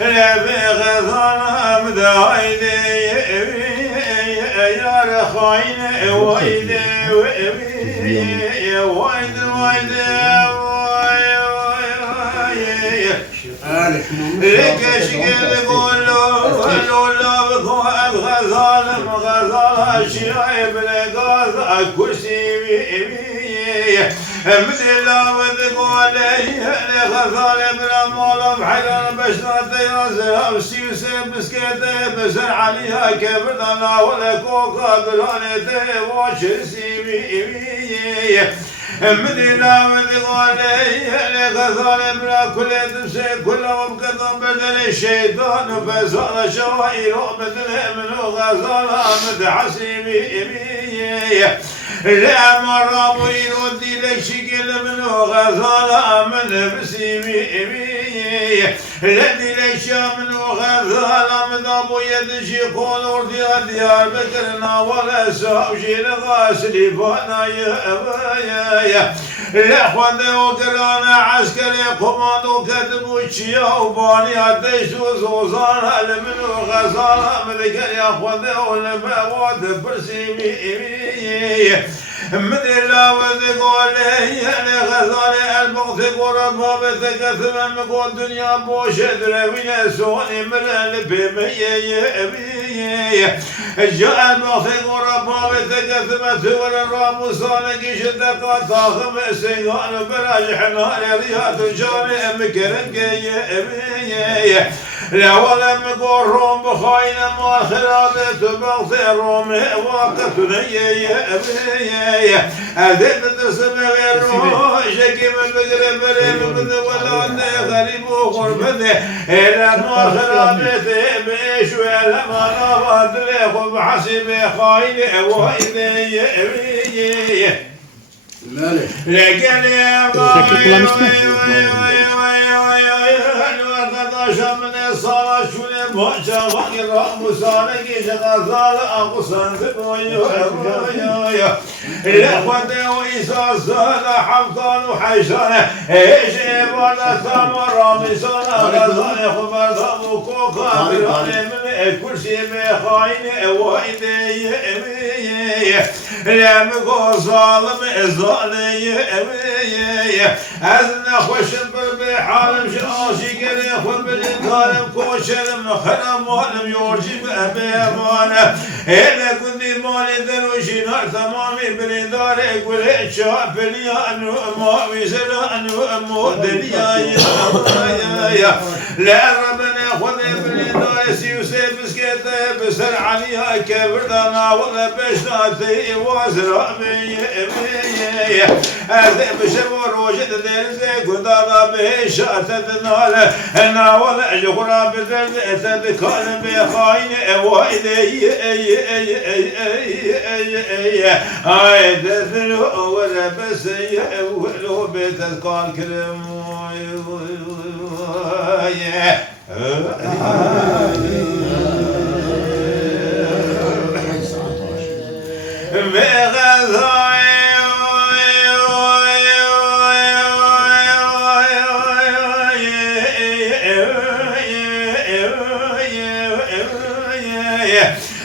لبغضنا مدايدي يا رخاين وايدي وايد وايد لك شكل قولوا لا بكون غزال غزال شايب لغاز كرسي مثل لا بتقول غزال بلا مولم حيران بشرة يرزل سيوسف مسكته بسر عليها كبرنا ولا كوكا درانته وشرسي مدينة مدغالي غزال بلا كل تمسك كلهم كذب بدل الشيطان فزال شوائر بدل من غزال مدحسيبي لا مرة يرد لك شكل من غزال من بسيبي الذي ليش من غزال من ابو يد شيخون وردي ديار بكرنا ولا ساوشي لغاسلي فانا يا لا خذ وقرانا عسكري قماندو كتبوا الشيا وباني عديسوس وصار من غزال من ذكر ياخذ ولا واد برسيمي من الله وذقول يعني غزالي البغث قربها بتكثم مقول الدنيا بوشد روينا سوني من البيمية جاء البغث قربها بتكثم ثور الرام صالك شدقا طاخم سيغان براجح نار رياض جاني مكرم كي لا ولا مقول روم بخاين ما خلال تبغث روم واقف أذن تسمى الروح شكي من بقرب بريم من ولاد غريب وغربته إلى ما خلابته بإيش ولا ما نبات له بحسب خاين وإلي لكن يا من الصلاة شنو بوجه غير مسالك شغال أقصن بويا الأخوة وإساس هذا حمطان وحيشان إيش ولا ثمر ميسان غزال خبر ثمو كوكا براني من كل شيء بخاين وايدي لا مقو ظالم ظالي أذن خوش بحالم شاشي قري خب بالكالم كوشلم خرم والم يورجي بأبيمانه إلا كنتي مالي دروشي نار تمامي برداري قل شاف اليان ما ويسران مودنيا لا ربنا خذ برداري سيوسف سكيته بسر عليها كبردنا ولا بشناتي وازرع أذب شبور وجد درزي قدانا بهشات النار أنا ولا جغرا بدل تذكر بخاين وايدي أي تذلو ولا بس يولو بتذكر كلمه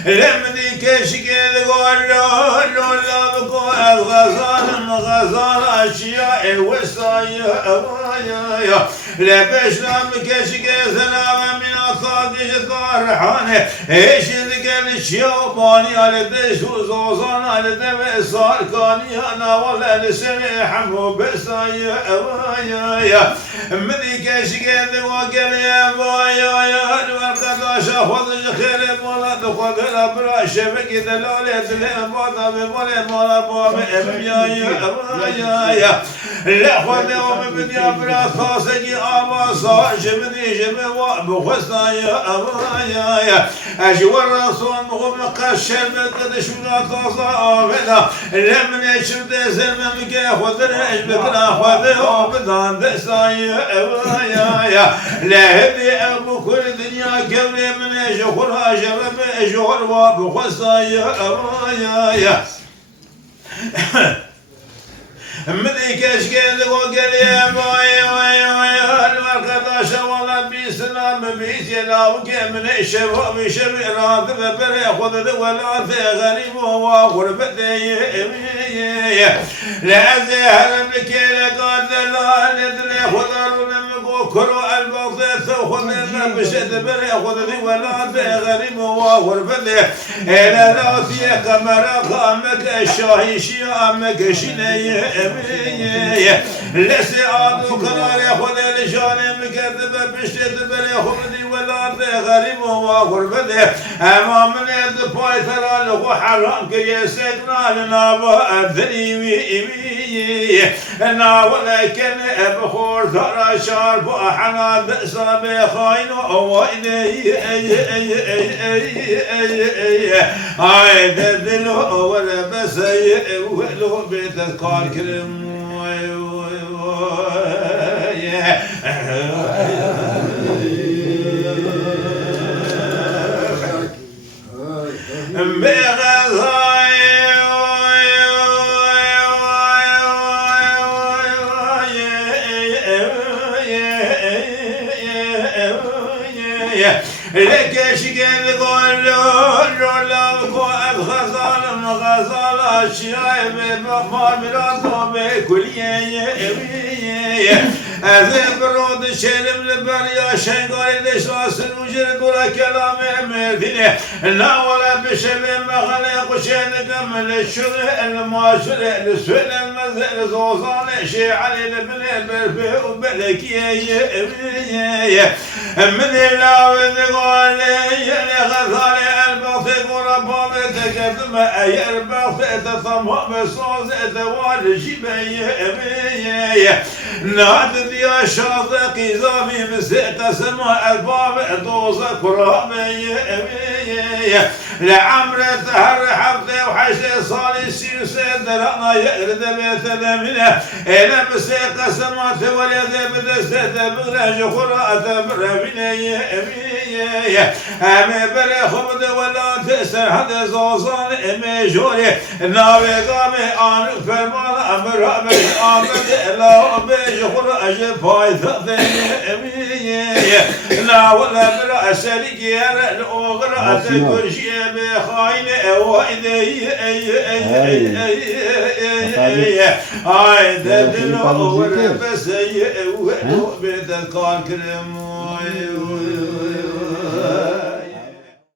لمني كشك الغول لولا بقول غزال أشياء وصايا لبشنا مكشك سلام من أصاقش طارحانه إيش ذكر الشيوباني على ديش وزوزان على دم صار كاني أنا ولا لسني حمو بصايا مني كشك الغول يا بايا الورقة شافض خير ولا تقدر أبرا شبك دلالة لأباطا بمولي مولا بابا يا لا خذوا من بدي أبرا خاصك أبا صاج مني جمع بخصنا يا أجوا الرسول مغم قشر بدد شونا تصا أبدا لمن يشرد زلمة مكي خذنا بكرا خذوا بدان دسا يا لا هدي أبو كل دنيا قبل من يشخرها جرب جور وبخصا يا مدي كشكل وقال يا باي المركضة شوالا بيسنا نام بيتي لا وكمن الشباب شبيرات ببري خذ ولا غريب وغربتي لا زهر مكيل قاد لا ندري خضر نمقو كرو البغض خذ بشد بري خذ ولا غريب وغربتي إلى لا فيك مرقامك الشاهي شيامك شني لسي عادو كنار ياخذ الجانب مكذب بشد بري خذ ولا غريب وغربتي أمام اليد بايثر له حرام كي سكنا لنا بأذني ولكن بخور ترى شارب أحنا بأسا بخاين وإني هاي دلو ولا بس ولو بتذكار كرم لك شكل قول لولا غزال غزال الشايب بفار مراتهم كلية أذن برود شلم لبريا شنقال لشاس الوجر دورا كلام مدينة لا ولا بشبه مخلق وشنقم للشغل الماشر لسوء المزل زوزان شي علي لبن البرفي وبلكية من اللاوذ قال غزال البطيق ورباب تقدم أي البطيق تطمع بصوز دوال جبيه نادد يا شاطقي زامي مسيت سماء الباب دوزة كرامي لعمر تهر حبتي وحشي صالي سير سيدرنا يرد بيت دمنا إلى مسيق سمات ولد بدست بغرج خراء بربني أمي بري خبد ولا تسر هذا زوزان أمي جوري ناوي قامي آن فرمان أمر أمي آمد لا أمي خراء جباي ثقني لا ولا برا شريكي الأغرى تكرشي بخاين وإذا هاي دلو وربس ولو بيت الكرم